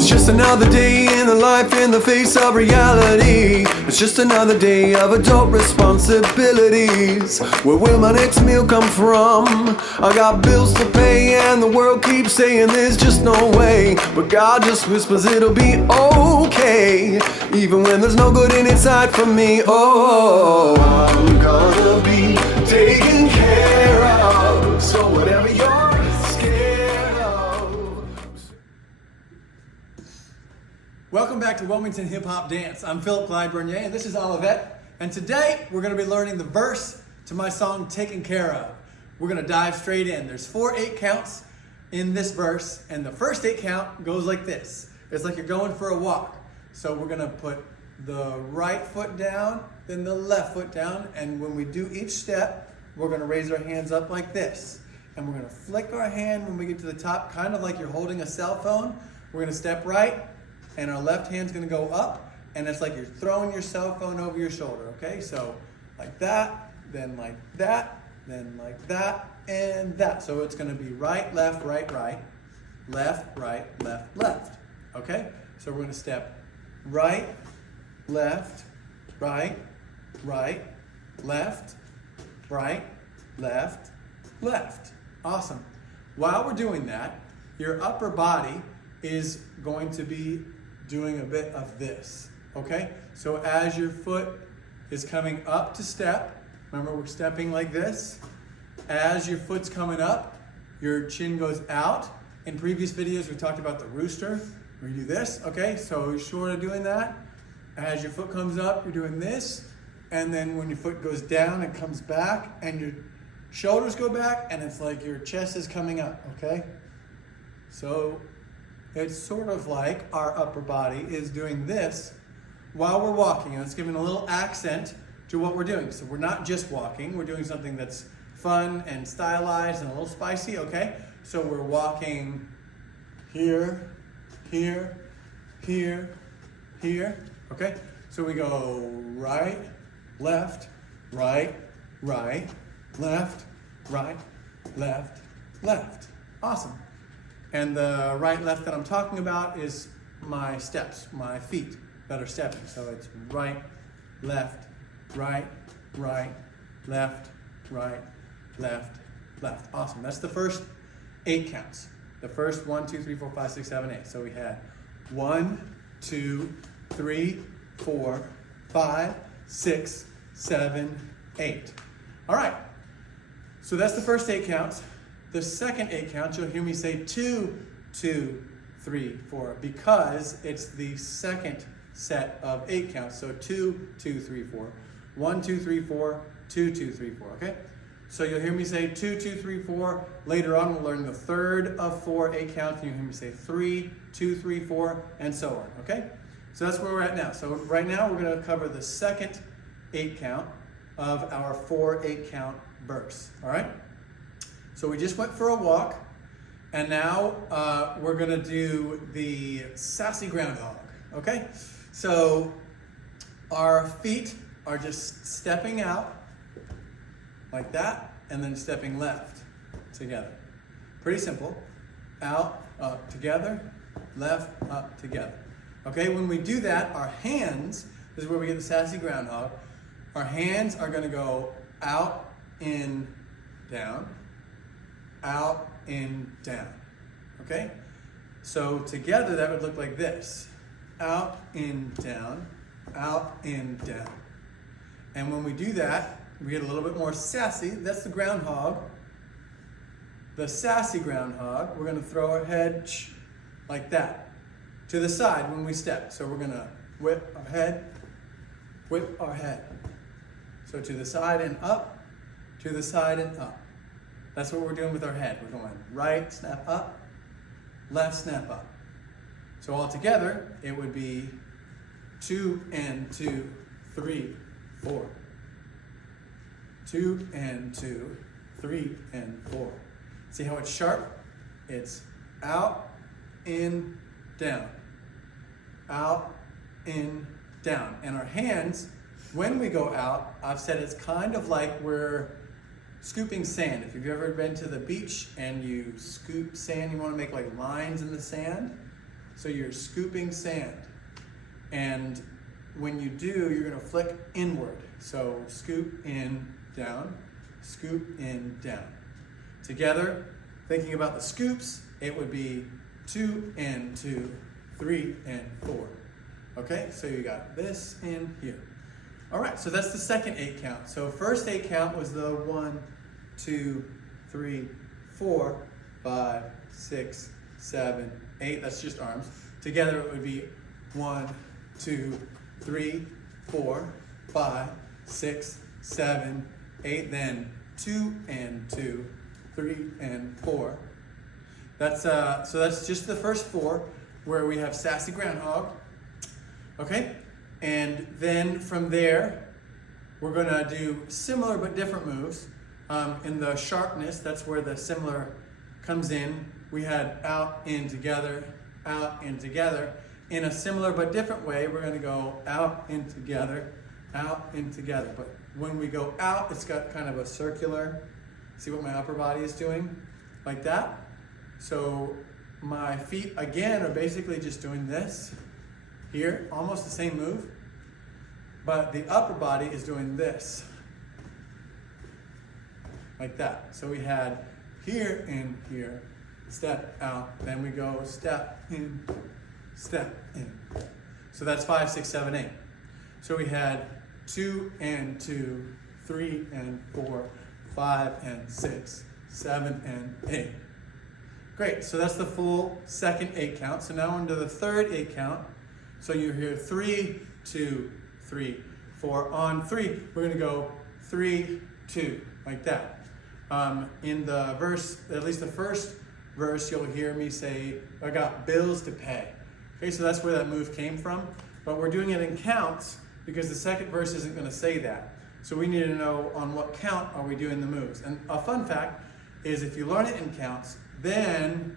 It's just another day in the life in the face of reality. It's just another day of adult responsibilities. Where will my next meal come from? I got bills to pay and the world keeps saying there's just no way. But God just whispers it'll be okay, even when there's no good in sight for me. Oh, I'm gonna be taken care of. So whatever you're scared of. Welcome back to Wilmington Hip Hop Dance. I'm Philip Clyde-Bernier and this is Olivette. And today we're going to be learning the verse to my song Taken Care Of. We're going to dive straight in. There's 4 8 counts in this verse, and the first 8 count goes like this. It's like you're going for a walk. So we're going to put the right foot down, then the left foot down, and when we do each step, we're going to raise our hands up like this. And we're going to flick our hand when we get to the top, kind of like you're holding a cell phone. We're going to step right, and our left hand's going to go up, and it's like you're throwing your cell phone over your shoulder, okay? So like that, then like that, then like that, and that. So it's going to be right, left, right, left, left, okay? So we're going to step right, left, right, left, right, left. Awesome. While we're doing that, your upper body is going to be doing a bit of this, okay? So as your foot is coming up to step, remember we're stepping like this. As your foot's coming up, your chin goes out. In previous videos, we talked about the rooster. We do this, okay? So short of doing that, as your foot comes up, you're doing this. And then when your foot goes down, it comes back, and your shoulders go back, and it's like your chest is coming up, okay? So it's sort of like our upper body is doing this while we're walking, and it's giving a little accent to what we're doing. So we're not just walking, we're doing something that's fun and stylized and a little spicy, okay? So we're walking here, here, okay? So we go right, left, left. Awesome. And the right, left that I'm talking about is my steps, my feet that are stepping. So it's right, left, left. Awesome. That's the first 8 counts. The first 1, 2, 3, 4, 5, 6, 7, 8. So we had 1, 2, 3, 4, 5, 6, 7, 8. All right. So that's the first 8 counts. The second 8 counts, you'll hear me say 2, 2, 3, 4, because it's the second set of 8 counts. So 2, 2, 3, 4. 1, 2, 3, 4, 2, 2, 3, 4, okay? So you'll hear me say 2, 2, 3, 4. Later on, we'll learn the third of 4 8 counts, and you'll hear me say 3, 2, 3, 4, and so on, okay? So that's where we're at now. So right now, we're gonna cover the second 8 count of our 4 8 count verse, all right? So we just went for a walk, and now we're gonna do the sassy groundhog, okay? So our feet are just stepping out like that, and then stepping left together. Pretty simple. Out, up, together, left, up, together. Okay, when we do that, our hands, this is where we get the sassy groundhog, our hands are gonna go out, in, down, out, in, down, okay? So together that would look like this. Out, in, down, out, in, down. And when we do that, we get a little bit more sassy. That's the groundhog. The sassy groundhog, we're gonna throw our head like that to the side when we step. So we're gonna whip our head. So to the side and up, to the side and up. That's what we're doing with our head. We're going right, snap up, left, snap up. So all together, it would be 2 and 2, 3, 4. 2 and 2, 3 and 4. See how it's sharp? It's out, in, down. Out, in, down. And our hands, when we go out, I've said it's kind of like we're scooping sand. If you've ever been to the beach and you scoop sand, you want to make like lines in the sand. So you're scooping sand. And when you do, you're gonna flick inward. So scoop in, down, scoop in, down. Together, thinking about the scoops, it would be 2 and 2, 3 and 4. Okay, so you got this in here. All right, so that's the second 8 count. So first 8 count was the 1, 2, 3, 4, 5, 6, 7, 8. That's just arms. Together it would be 1, 2, 3, 4, 5, 6, 7, 8. Then 2 and 2, 3 and 4. So that's just the first 4 where we have sassy groundhog. Okay, and then from there we're gonna do similar but different moves. In the sharpness, that's where the similar comes in. We had out, in, together, out, in, together. In a similar but different way, we're gonna go out, in, together, out, in, together. But when we go out, it's got kind of a circular, see what my upper body is doing? Like that. So my feet, again, are basically just doing this here, almost the same move. But the upper body is doing this. Like that. So we had here and here, step out, then we go step in, step in. So that's 5, 6, 7, 8. So we had 2 and 2, 3 and 4, 5 and 6, 7 and 8. Great, so that's the full second 8 count. So now into the third 8 count. So you hear 3, 2, 3, 4. On 3, we're gonna go 3, 2, like that. In the verse, at least the first verse, you'll hear me say, I got bills to pay. Okay, so that's where that move came from. But we're doing it in counts because the second verse isn't going to say that. So we need to know on what count are we doing the moves. And a fun fact is if you learn it in counts, then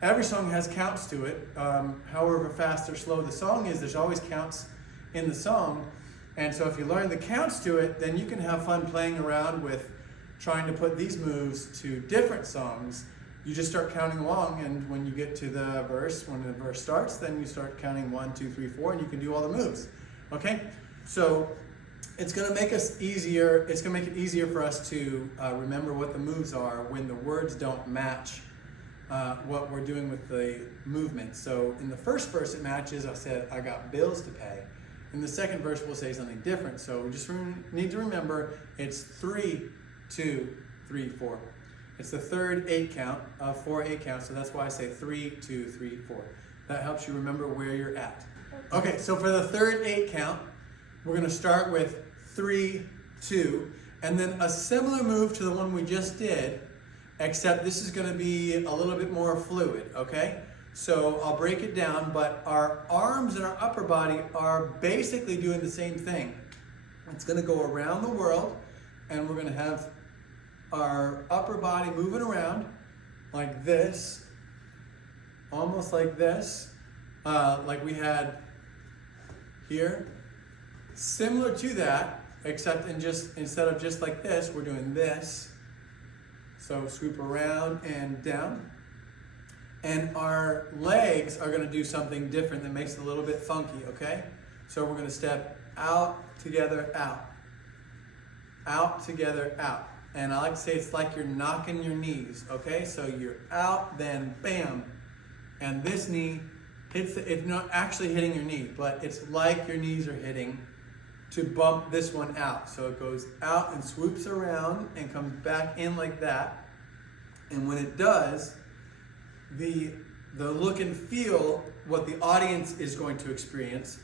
every song has counts to it. However fast or slow the song is, there's always counts in the song. And so if you learn the counts to it, then you can have fun playing around with trying to put these moves to different songs. You just start counting along, and when you get to the verse, when the verse starts, then you start counting 1, 2, 3, 4, and you can do all the moves. Okay? So it's gonna make us easier, it's gonna make it easier for us to remember what the moves are when the words don't match what we're doing with the movement. So in the first verse it matches, I said, I got bills to pay. In the second verse we'll say something different. So we just need to remember it's 3, 2, 3, 4. It's the third 8 count of 4 8 counts, so that's why I say 3, 2, 3, 4. That helps you remember where you're at. Okay, so for the third 8 count, we're gonna start with 3, 2, and then a similar move to the one we just did, except this is gonna be a little bit more fluid, okay? So I'll break it down, but our arms and our upper body are basically doing the same thing. It's gonna go around the world, and we're gonna have our upper body moving around like this, almost like this, like we had here. Similar to that, except instead of just like this, we're doing this. So swoop around and down. And our legs are gonna do something different that makes it a little bit funky, okay? So we're gonna step out, together, out. Out, together, out. And I like to say it's like you're knocking your knees, okay? So you're out, then bam. And this knee hits, it's not actually hitting your knee, but it's like your knees are hitting to bump this one out. So it goes out and swoops around and comes back in like that. And when it does, the look and feel, what the audience is going to experience,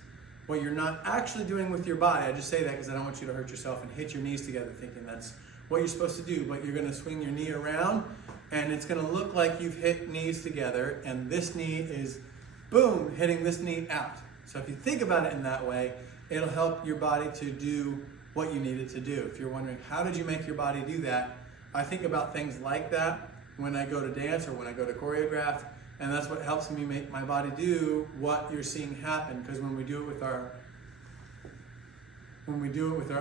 what you're not actually doing with your body. I just say that because I don't want you to hurt yourself and hit your knees together thinking that's what you're supposed to do, but you're gonna swing your knee around and it's gonna look like you've hit knees together and this knee is, boom, hitting this knee out. So if you think about it in that way, it'll help your body to do what you need it to do. If you're wondering, how did you make your body do that? I think about things like that when I go to dance or when I go to choreograph, and that's what helps me make my body do what you're seeing happen, because when we do it with our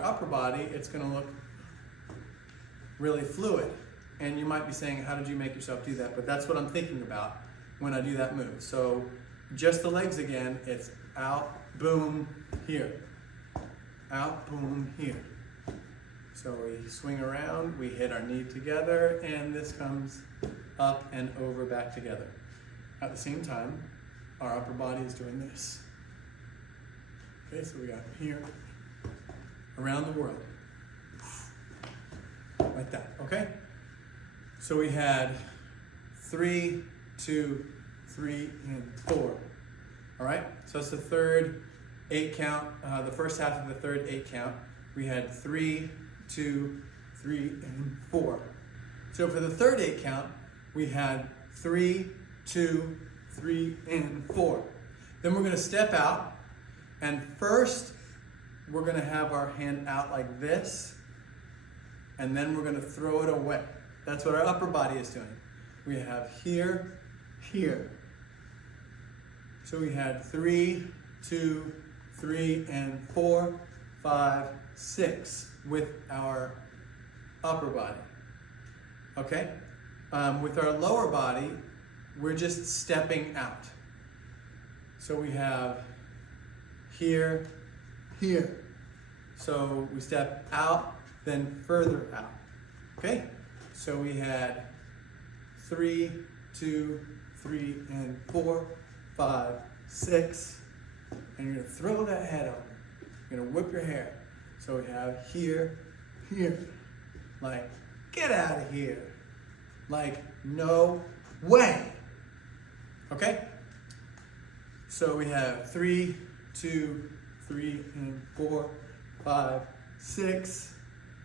upper body, it's gonna look really fluid. And you might be saying, how did you make yourself do that? But that's what I'm thinking about when I do that move. So just the legs again, it's out, boom, here. Out, boom, here. So we swing around, we hit our knee together, and this comes up and over back together. At the same time, our upper body is doing this. Okay, so we got here, around the world. Like that, okay? So we had 3, 2, 3, and 4. All right, so that's the third 8 count, the first half of the third 8 count. We had 3, 2, 3, and 4. So for the third 8 count, we had 3, 2, 3, and 4. Then we're gonna step out, and first we're gonna have our hand out like this, and then we're gonna throw it away. That's what our upper body is doing. We have here, here. So we had 3, 2, 3, and 4, 5, 6 with our upper body. Okay? With our lower body, we're just stepping out. So we have here, here. So we step out, then further out. Okay? So we had 3, 2, 3, and 4, 5, 6. And you're gonna throw that head over. You're gonna whip your hair. So we have here, here. Like, get out of here. Like, no way. Okay? So we have 3, 2, 3, and 4, 5, 6,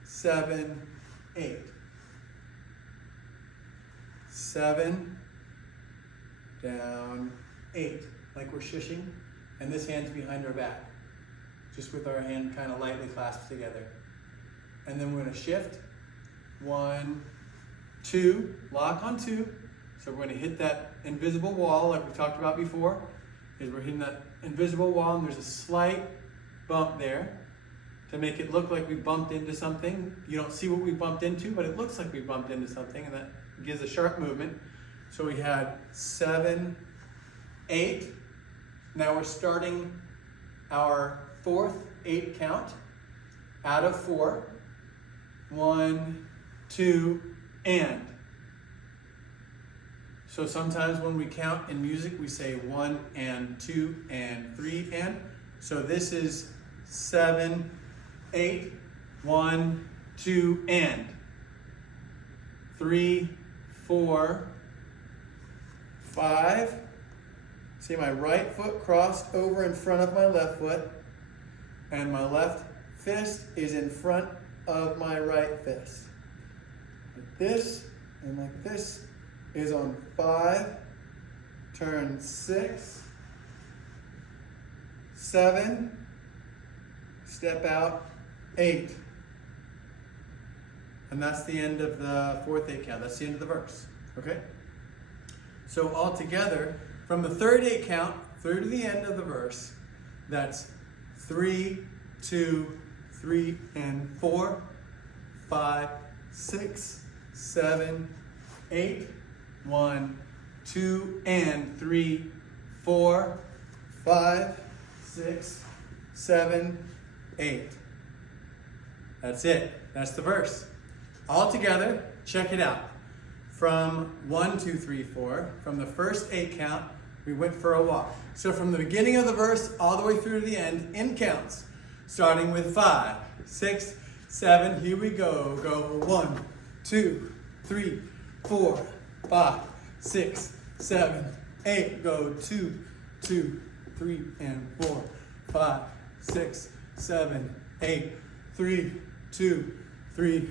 7, 8. 7, down, 8. Like we're shushing. And this hand's behind our back. Just with our hand kind of lightly clasped together. And then we're gonna shift. 1, 2, lock on 2. So we're gonna hit that invisible wall like we talked about before. Is we're hitting that invisible wall and there's a slight bump there to make it look like we bumped into something. You don't see what we bumped into, but it looks like we bumped into something, and that gives a sharp movement. So we had 7, 8. Now we're starting our fourth 8 count out of 4. 1, 2, and. So sometimes when we count in music, we say 1 and 2 and 3 and. So this is 7, 8, 1, 2, and. 3, 4, 5. See my right foot crossed over in front of my left foot, and my left fist is in front of my right fist. Like this, and like this is on 5, turn 6, 7, step out, 8. And that's the end of the fourth 8 count. That's the end of the verse, okay? So all together, from the third 8 count through to the end of the verse, that's 3, 2, 3, and 4, 5, 6, 7, 8, 1, 2, and 3, 4, 5, 6, 7, 8. That's it. That's the verse. All together, check it out. From 1, 2, 3, 4, from the first 8 count, we went for a walk. So from the beginning of the verse all the way through to the end, in counts, starting with 5, 6, 7, here we go. Go 1, 2, 3, 4, 5, 6, 7, 8. Go 2, 2, 3, and 4, 5, 6, 7, 8. 3, 2, 3,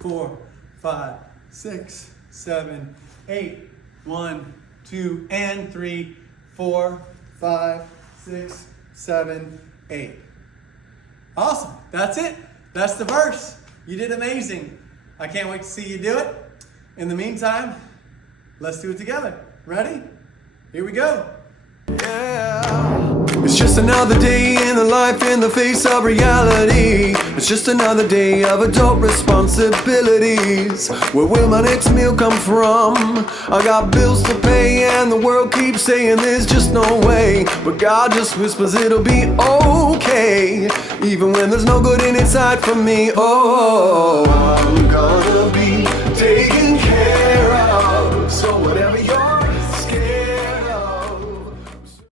4, 5, 6, 7, 8. 1, 2, and 3, 4, 5, 6, 7, 8. Awesome. That's it. That's the verse. You did amazing. I can't wait to see you do it. In the meantime, let's do it together. Ready? Here we go. Yeah, It's just another day in the life in the face of reality. It's just another day of adult responsibilities. Where will my next meal come from? I got bills to pay and the world keeps saying there's just no way, but God just whispers it'll be okay, even when there's no good in its sight for me. Oh,